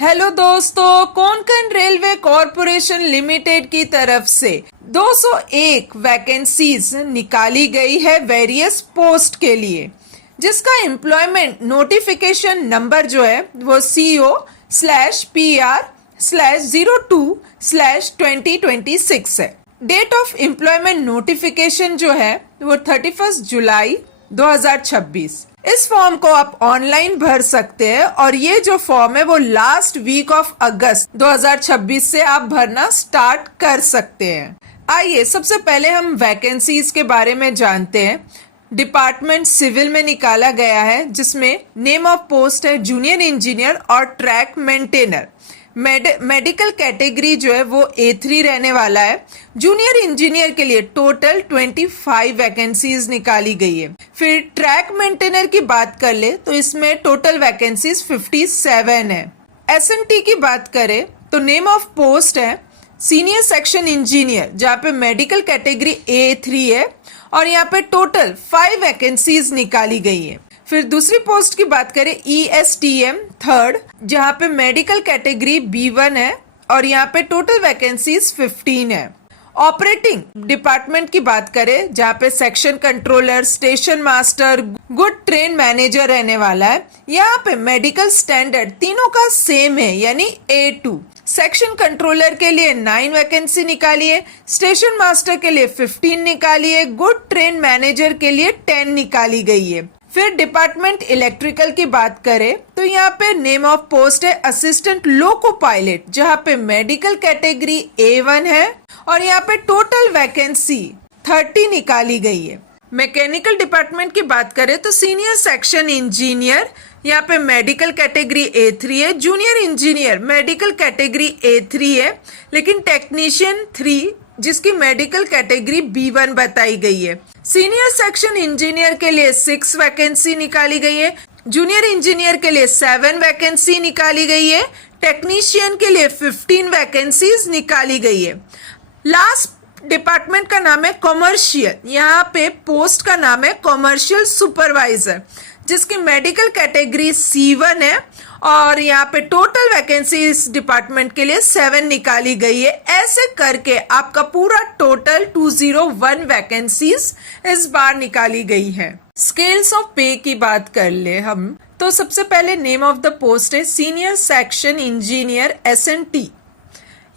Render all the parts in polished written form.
Hello दोस्तों, Konkan railway corporation limited की तरफ से 201 वैकेंसीज निकाली गई है वेरियस पोस्ट के लिए, जिसका एम्प्लॉयमेंट नोटिफिकेशन नंबर जो है वो CO/PR/02/2026 है। डेट ऑफ एम्प्लॉयमेंट नोटिफिकेशन जो है वो 31 जुलाई 2026। इस फॉर्म को आप ऑनलाइन भर सकते हैं और ये जो फॉर्म है वो लास्ट वीक ऑफ अगस्त 2026 से आप भरना स्टार्ट कर सकते हैं। आइए सबसे पहले हम वैकेंसीज के बारे में जानते हैं। डिपार्टमेंट सिविल में निकाला गया है, जिसमें नेम ऑफ पोस्ट है जूनियर इंजीनियर और ट्रैक मेंटेनर। मेडिकल कैटेगरी जो है वो A3 रहने वाला है। जूनियर इंजीनियर के लिए टोटल 25 वैकेंसीज निकाली गई है। फिर ट्रैक मेंटेनर की बात कर ले तो इसमें टोटल वैकेंसीज 57 है। SNT की बात करें तो नेम ऑफ पोस्ट है सीनियर सेक्शन इंजीनियर, जहाँ पे मेडिकल कैटेगरी A3 है और यहाँ पे टोटल 5 वैकेंसीज निकाली गई है। फिर दूसरी पोस्ट की बात करें ESTM 3rd, जहाँ पे मेडिकल कैटेगरी B1 है और यहाँ पे टोटल वैकेंसीज 15 है। ऑपरेटिंग डिपार्टमेंट की बात करें, जहाँ पे section controller, station master, good train manager रहने वाला है। यहाँ पे मेडिकल स्टैंडर्ड तीनों का सेम है, यानी A2। सेक्शन कंट्रोलर के लिए 9 वैकेंसी निकाली है, स्टेशन मास्टर के लिए 15 निकाली है, गुड ट्रेन मैनेजर के लिए 10 निकाली गई है। फिर डिपार्टमेंट इलेक्ट्रिकल की बात करें तो यहाँ पे नेम ऑफ पोस्ट है असिस्टेंट लोको पायलट, जहाँ पे मेडिकल कैटेगरी A1 है और यहाँ पे टोटल वैकेंसी 30 निकाली गई है। मैकेनिकल डिपार्टमेंट की बात करें तो सीनियर सेक्शन इंजीनियर, यहाँ पे मेडिकल कैटेगरी A3 है। Junior engineer medical category A3 है, लेकिन टेक्नीशियन 3 जिसकी मेडिकल कैटेगरी B1 बताई गई है। सीनियर सेक्शन इंजीनियर के लिए 6 वैकेंसी निकाली गई है। जूनियर इंजीनियर के लिए 7 वैकेंसी निकाली गई है। टेक्नीशियन के लिए 15 वैकेंसीज निकाली गई है। लास्ट डिपार्टमेंट का नाम है कॉमर्शियल, यहाँ पे पोस्ट का नाम है कॉमर्शियल सुपरवाइजर, जिसकी मेडिकल कैटेगरी C1 है और यहाँ पे टोटल वैकेंसी इस डिपार्टमेंट के लिए 7 निकाली गई है। ऐसे करके आपका पूरा टोटल 201 वैकेंसीज इस बार निकाली गई है। स्केल्स ऑफ पे की बात कर ले हम तो सबसे पहले नेम ऑफ द पोस्ट है सीनियर सेक्शन इंजीनियर SNT,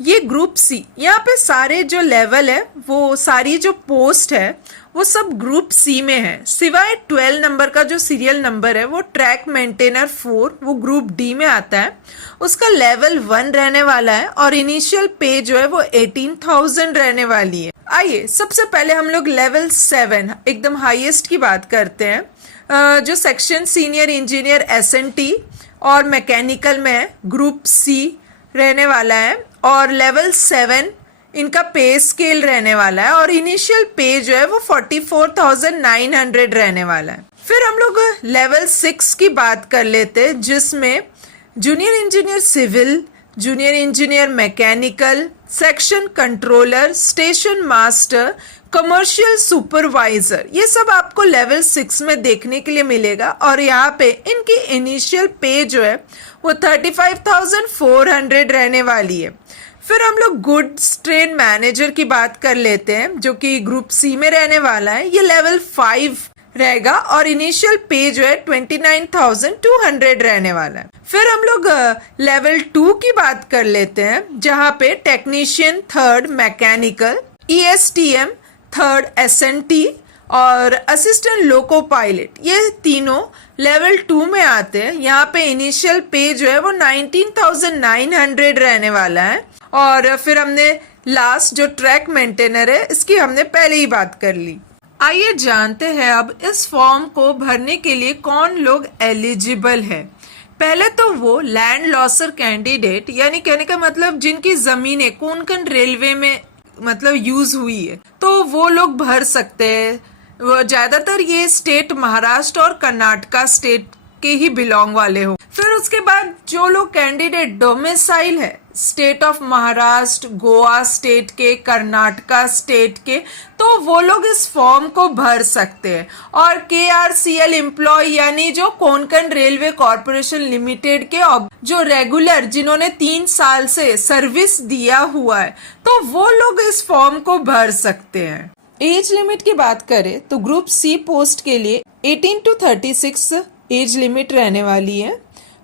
ये ग्रुप C। यहाँ पे सारे जो लेवल है वो सारी जो पोस्ट है वो सब ग्रुप C में है, सिवाय 12 नंबर का जो सीरियल नंबर है वो ट्रैक मेंटेनर 4 वो ग्रुप D में आता है। उसका लेवल 1 रहने वाला है और इनिशियल पे जो है वो 18,000 रहने वाली है। आइए सबसे पहले हम लोग लेवल 7 एकदम हाईएस्ट की बात करते हैं। जो सेक्शन सीनियर इंजीनियर SNT और मैकेनिकल में ग्रुप C रहने वाला है और लेवल 7 इनका पे स्केल रहने वाला है और इनिशियल पे जो है वो 44,900 रहने वाला है। फिर हम लोग लेवल 6 की बात कर लेते हैं, जिसमें junior engineer civil, junior engineer mechanical, section controller, station master, commercial supervisor, ये सब आपको लेवल 6 में देखने के लिए मिलेगा और यहाँ पे इनकी इनिशियल पे जो है वो 35,400 रहने वाली है। फिर हम लोग गुड्स ट्रेन मैनेजर की बात कर लेते हैं, जो कि ग्रुप C में रहने वाला है। ये लेवल 5 रहेगा और इनिशियल पे जो है 29,200 रहने वाला है। फिर हम लोग लेवल 2 की बात कर लेते हैं, जहाँ पे technician 3rd mechanical, ESTM 3rd SNT और असिस्टेंट लोको पायलट, ये तीनों लेवल 2 में आते हैं। यहाँ पे इनिशियल पे जो है वो 19,900 रहने वाला है। और फिर हमने लास्ट जो ट्रैक मेंटेनर है इसकी हमने पहले ही बात कर ली। आइए जानते हैं अब इस फॉर्म को भरने के लिए कौन लोग एलिजिबल है। पहले तो वो लैंड लॉसर कैंडिडेट, यानी कहने का मतलब जिनकी जमीनें कोंकण रेलवे में मतलब यूज हुई है, तो वो लोग भर सकते हैं। ज्यादातर ये स्टेट महाराष्ट्र और कर्नाटका स्टेट के ही बिलोंग वाले हो। फिर उसके बाद जो लोग कैंडिडेट डोमिसाइल है state of Maharashtra, Goa state के, कर्नाटका स्टेट के, तो वो लोग इस फॉर्म को भर सकते हैं। और KRCL एम्प्लॉय यानी जो कोंकण रेलवे कॉर्पोरेशन लिमिटेड के जो रेगुलर जिन्होंने 3 साल से सर्विस दिया हुआ है, तो वो लोग इस फॉर्म को भर सकते हैं। एज लिमिट की बात करें तो ग्रुप सी पोस्ट के लिए 18 to 36 एज लिमिट रहने वाली है।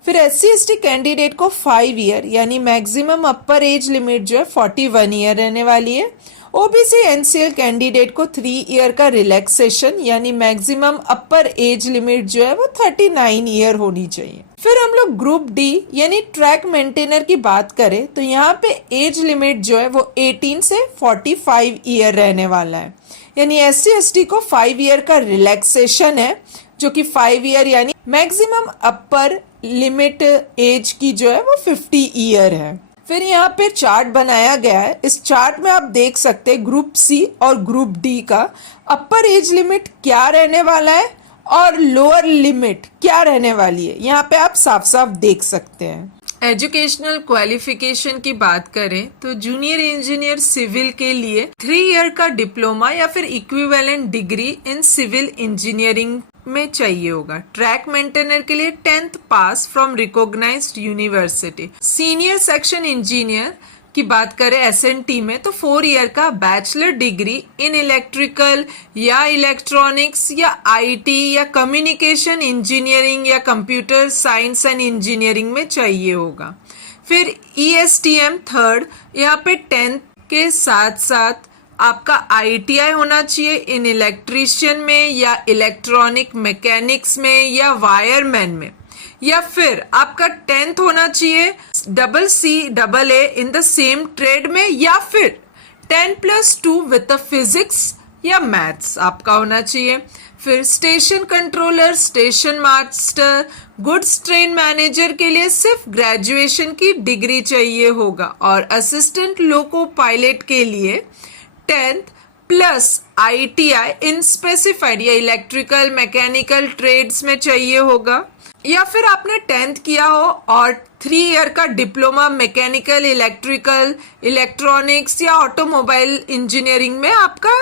फिर SC/ST कैंडिडेट को 5 ईयर यानी मैक्सिमम अपर एज लिमिट जो है 41 ईयर रहने वाली है। OBC NCL कैंडिडेट को 3 ईयर का रिलैक्सेशन यानी मैक्सिमम अपर एज लिमिट जो है वो 39 ईयर होनी चाहिए। फिर हम लोग ग्रुप डी यानी ट्रैक मेंटेनर की बात करें तो यहाँ पे एज लिमिट जो है वो 18 से 45 ईयर रहने वाला है, यानी SC/ST को 5 ईयर का रिलैक्सेशन है जो कि 5 ईयर यानी मैक्सिमम अपर लिमिट एज की जो है वो 50 ईयर है। फिर यहाँ पे चार्ट बनाया गया है। इस चार्ट में आप देख सकते हैं ग्रुप सी और ग्रुप डी का अपर एज लिमिट क्या रहने वाला है और लोअर लिमिट क्या रहने वाली है, यहाँ पे आप साफ साफ देख सकते हैं। एजुकेशनल क्वालिफिकेशन की बात करें तो जूनियर इंजीनियर सिविल के लिए 3 ईयर का डिप्लोमा या फिर equivalent degree in civil engineering में चाहिए होगा। ट्रैक मेंटेनर के लिए 10th pass from recognised university. Senior section engineer की बात करें SNT में तो 4 ईयर का बैचलर डिग्री इन इलेक्ट्रिकल या इलेक्ट्रॉनिक्स या IT या कम्युनिकेशन इंजीनियरिंग या कंप्यूटर साइंस एंड इंजीनियरिंग में चाहिए होगा। फिर ESTM 3rd, यहाँ पे 10th के साथ साथ आपका ITI होना चाहिए इन इलेक्ट्रीशियन में या इलेक्ट्रॉनिक मैकेनिक्स में या वायरमैन में, या फिर आपका 10th होना चाहिए CCAA in the same trade में, या फिर 10+2 विद फिजिक्स या मैथ्स आपका होना चाहिए। फिर station controller, station master, goods train manager के लिए सिर्फ ग्रेजुएशन की डिग्री चाहिए होगा। और असिस्टेंट लोको पायलट के लिए 10th प्लस ITI इन स्पेसिफाइड या इलेक्ट्रिकल मैकेनिकल ट्रेड्स में चाहिए होगा, या फिर आपने 10th किया हो और 3 ईयर का डिप्लोमा मैकेनिकल, इलेक्ट्रिकल, इलेक्ट्रॉनिक्स या ऑटोमोबाइल इंजीनियरिंग में आपका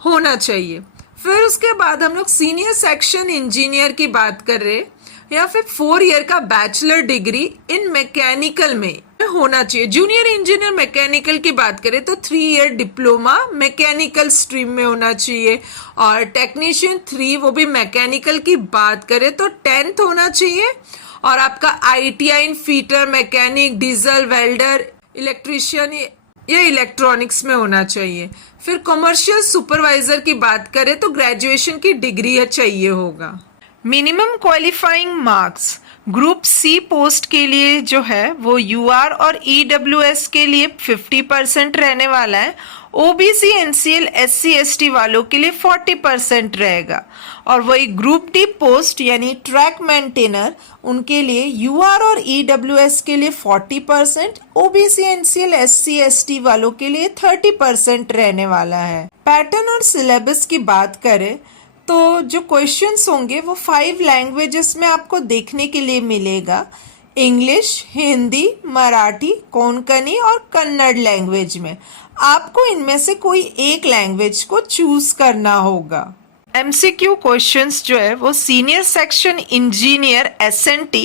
होना चाहिए। फिर उसके बाद हम लोग सीनियर सेक्शन इंजीनियर की बात कर रहे हैं, या फिर 4 ईयर का बैचलर डिग्री इन मैकेनिकल में होना चाहिए। जूनियर इंजीनियर मैकेनिकल की बात करें तो 3 ईयर डिप्लोमा मैकेनिकल स्ट्रीम में होना चाहिए। और टेक्नीशियन 3 वो भी मैकेनिकल की बात करें तो 10th होना चाहिए। और आपका ITI in fitter, mechanic, diesel, welder, electrician या इलेक्ट्रॉनिक्स में होना चाहिए। फिर कमर्शियल सुपरवाइजर की बात करें तो ग्रेजुएशन की डिग्री चाहिए होगा। Minimum qualifying marks group C post के लिए जो है वो UR और EWS के लिए 50% रहने वाला है। OBC NCL SC/ST वालों के लिए 40% रहेगा। और वही ग्रुप डी पोस्ट यानी ट्रैक मेंटेनर उनके लिए UR और EWS के लिए 40%, OBC NCL SC/ST वालों के लिए 30% रहने वाला है। पैटर्न और सिलेबस की बात करें तो जो क्वेश्चंस होंगे वो 5 लैंग्वेजेस में आपको देखने के लिए मिलेगा। इंग्लिश, हिंदी, मराठी, कोंकणी और कन्नड़ लैंग्वेज में। आपको इनमें से कोई एक लैंग्वेज को चूज करना होगा। MCQ क्वेश्चंस जो है वो सीनियर सेक्शन इंजीनियर SNT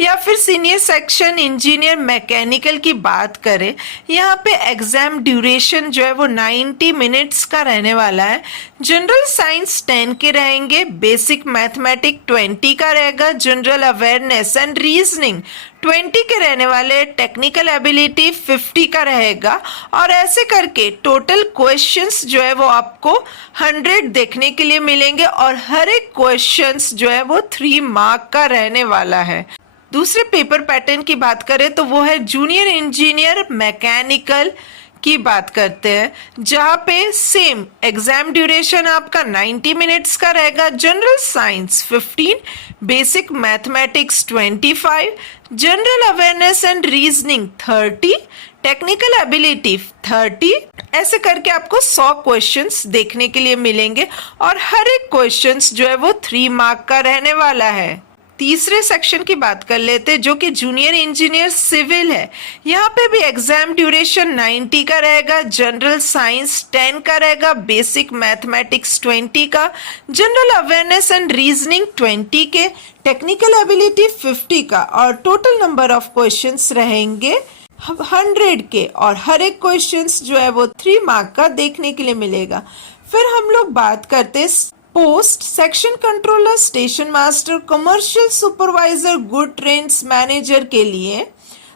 या फिर सीनियर सेक्शन इंजीनियर मैकेनिकल की बात करें, यहाँ पे एग्जाम ड्यूरेशन जो है वो 90 मिनट्स का रहने वाला है। जनरल साइंस 10 के रहेंगे, बेसिक मैथमेटिक 20 का रहेगा, जनरल अवेयरनेस एंड रीजनिंग 20 के रहने वाले, टेक्निकल एबिलिटी 50 का रहेगा। और ऐसे करके टोटल क्वेश्चंस जो है वो आपको 100 देखने के लिए मिलेंगे और हर एक क्वेश्चंस जो है वो 3 मार्क का रहने वाला है। दूसरे पेपर पैटर्न की बात करें तो वो है जूनियर इंजीनियर मैकेनिकल की बात करते हैं, जहाँ पे सेम एग्जाम ड्यूरेशन आपका 90 मिनट्स का रहेगा। General science 15, basic mathematics 25, general awareness and reasoning 30, technical ability 30। ऐसे करके आपको 100 क्वेश्चंस देखने के लिए मिलेंगे और हर एक क्वेश्चंस जो है वो 3 मार्क का रहने वाला है। तीसरे सेक्शन की बात कर लेते हैं जो कि जूनियर इंजीनियर सिविल है। यहाँ पे भी एग्जाम ड्यूरेशन 90 का रहेगा, जनरल साइंस 10 का रहेगा, बेसिक मैथमेटिक्स 20 का, जनरल अवेयरनेस एंड रीजनिंग 20 के, टेक्निकल एबिलिटी 50 का और टोटल नंबर ऑफ क्वेश्चंस रहेंगे 100 के और हर एक क्वेश्चंस जो है वो 3 मार्क का देखने के लिए मिलेगा। फिर हम लोग बात करते हैं post section controller, station master, commercial supervisor, good trains manager के लिए।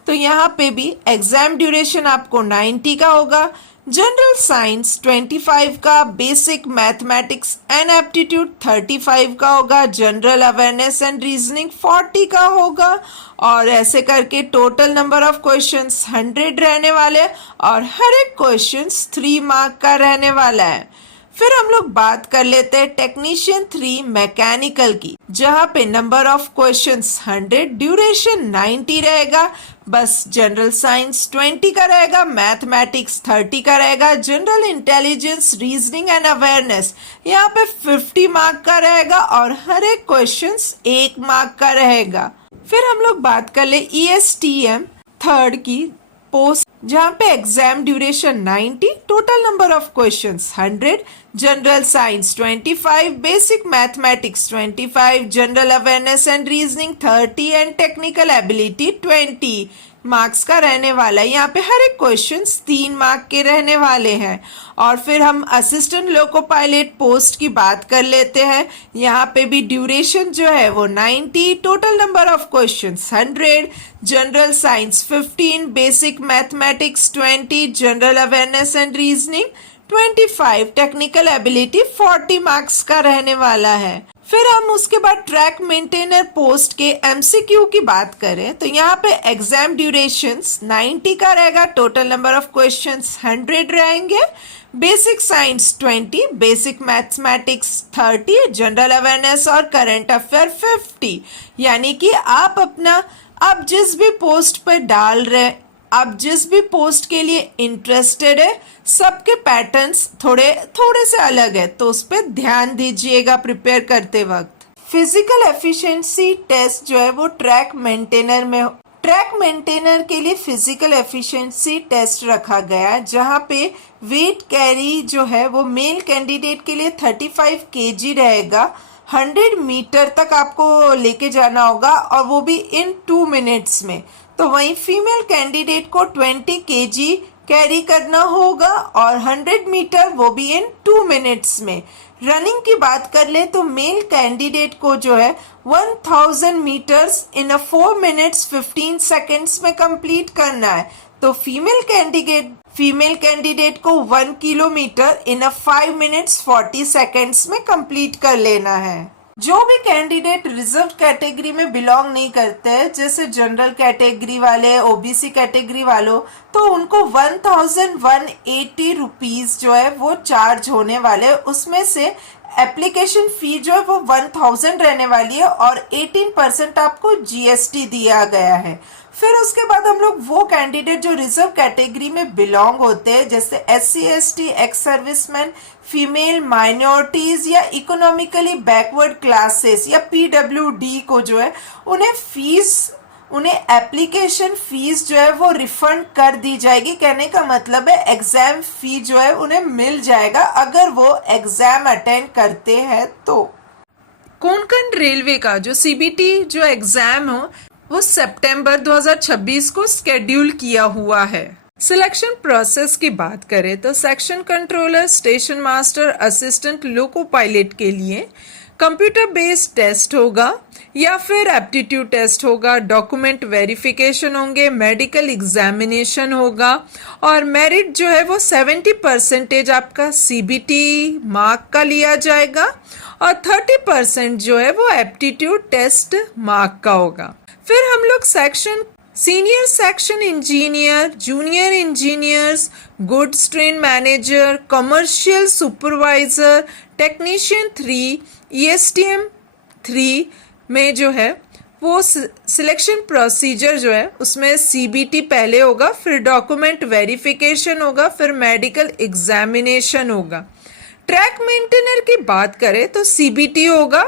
तो यहाँ पे भी एग्जाम ड्यूरेशन आपको 90 का होगा, जनरल साइंस 25 का, बेसिक मैथमेटिक्स एंड एप्टीट्यूड 35 का होगा, जनरल अवेयरनेस एंड रीजनिंग 40 का होगा और ऐसे करके टोटल नंबर ऑफ क्वेश्चंस 100 रहने वाले और हर एक क्वेश्चंस 3 मार्क का रहने वाला है। फिर हम लोग बात कर लेते हैं टेक्नीशियन 3 मैकेनिकल की, जहां पे नंबर ऑफ क्वेश्चंस 100, ड्यूरेशन 90 रहेगा, बस जनरल साइंस 20 का रहेगा, मैथमेटिक्स 30 का रहेगा, general intelligence, reasoning and awareness यहाँ पे 50 मार्क का रहेगा और हर एक क्वेश्चंस 1 मार्क का रहेगा। फिर हम लोग बात कर ले ESTM 3rd की पोस्ट, जहां पे exam duration 90, total number of questions 100, general science 25, basic mathematics 25, general awareness and reasoning 30 and technical ability 20 marks का रहने वाला है। यहाँ पे हर एक क्वेश्चंस 3 मार्क के रहने वाले हैं। और फिर हम असिस्टेंट लोको पायलट पोस्ट की बात कर लेते हैं। यहाँ पे भी ड्यूरेशन जो है वो 90, total number of questions 100, general science 15, basic mathematics 20, general awareness and reasoning 25, technical ability 40 marks का रहने वाला है। फिर हम उसके बाद ट्रैक मेंटेनर पोस्ट के MCQ की बात करें तो यहाँ पे एग्जाम ड्यूरेशंस 90 का रहेगा, टोटल नंबर ऑफ क्वेश्चंस 100 रहेंगे, basic science 20, basic mathematics 30, general awareness और करंट अफेयर 50। यानी कि आप जिस भी पोस्ट पे डाल रहे, आप जिस भी पोस्ट के लिए इंटरेस्टेड है, सबके पैटर्न्स थोड़े से अलग है, तो उस पर ध्यान दीजिएगा प्रिपेयर करते वक्त। फिजिकल एफिशिएंसी टेस्ट जो है वो ट्रैक मेंटेनर के लिए फिजिकल एफिशिएंसी टेस्ट रखा गया है, जहां पे वेट कैरी जो है वो मेल कैंडिडेट के लिए 35 kg रहेगा, 100 मीटर तक आपको लेके जाना होगा और वो भी इन 2 मिनट्स में। तो वहीं फीमेल कैंडिडेट को 20 kg कैरी करना होगा और 100 मीटर वो भी इन 2 मिनट्स में। रनिंग की बात कर ले तो मेल कैंडिडेट को जो है 1000 मीटर्स इन 4 मिनट्स 15 सेकेंड्स में कंप्लीट करना है। तो फीमेल कैंडिडेट को 1 किलोमीटर इन 5 मिनट्स 40 सेकेंड्स में कंप्लीट कर लेना है। जो भी कैंडिडेट रिजर्व कैटेगरी में बिलोंग नहीं करते हैं, जैसे जनरल कैटेगरी वाले, OBC कैटेगरी वालों, तो उनको 1180 रुपीज जो है वो चार्ज होने वाले। उसमें से एप्लीकेशन फी जो है वो 1000 रहने वाली है और 18% आपको GST दिया गया है। फिर उसके बाद हम लोग वो कैंडिडेट जो रिजर्व कैटेगरी में बिलोंग होते हैं, जैसे SC ST, ex serviceman, female minorities या इकोनॉमिकली बैकवर्ड क्लासेस या PWD को जो है उन्हें एप्लीकेशन फीस जो है वो रिफंड कर दी जाएगी। कहने का मतलब है एग्जाम फी जो है उन्हें मिल जाएगा अगर वो एग्जाम अटेंड करते हैं। तो कोंकण रेलवे का जो CBT जो एग्जाम हो वो सितंबर 2026 को स्केड्यूल किया हुआ है। सिलेक्शन प्रोसेस की बात करें तो section controller, station master, assistant loco pilot के लिए कंप्यूटर बेस्ड टेस्ट होगा या फिर एप्टीट्यूड टेस्ट होगा, डॉक्यूमेंट वेरिफिकेशन होंगे, मेडिकल एग्जामिनेशन होगा और मेरिट जो है वो 70% आपका CBT मार्क का लिया जाएगा और 30% जो है वो एप्टीट्यूड टेस्ट मार्क का होगा। फिर हम लोग senior section engineer, junior engineers, goods train manager, commercial supervisor, technician 3, ESTM 3 में जो है वो सिलेक्शन प्रोसीजर जो है उसमें CBT पहले होगा, फिर डॉक्यूमेंट वेरिफिकेशन होगा, फिर मेडिकल एग्जामिनेशन होगा। ट्रैक मेंटेनर की बात करें तो सीबीटी होगा,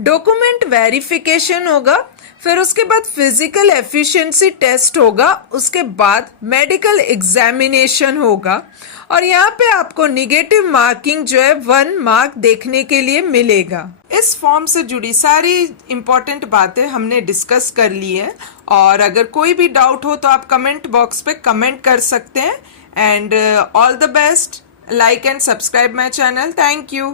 डॉक्यूमेंट वेरिफिकेशन होगा, फिर उसके बाद फिजिकल एफिशिएंसी टेस्ट होगा, उसके बाद मेडिकल एग्जामिनेशन होगा और यहाँ पे आपको निगेटिव मार्किंग जो है 1 मार्क देखने के लिए मिलेगा। इस फॉर्म से जुड़ी सारी इंपॉर्टेंट बातें हमने डिस्कस कर ली है और अगर कोई भी डाउट हो तो आप कमेंट बॉक्स पे कमेंट कर सकते हैं। And all the best, like and subscribe my channel. Thank you.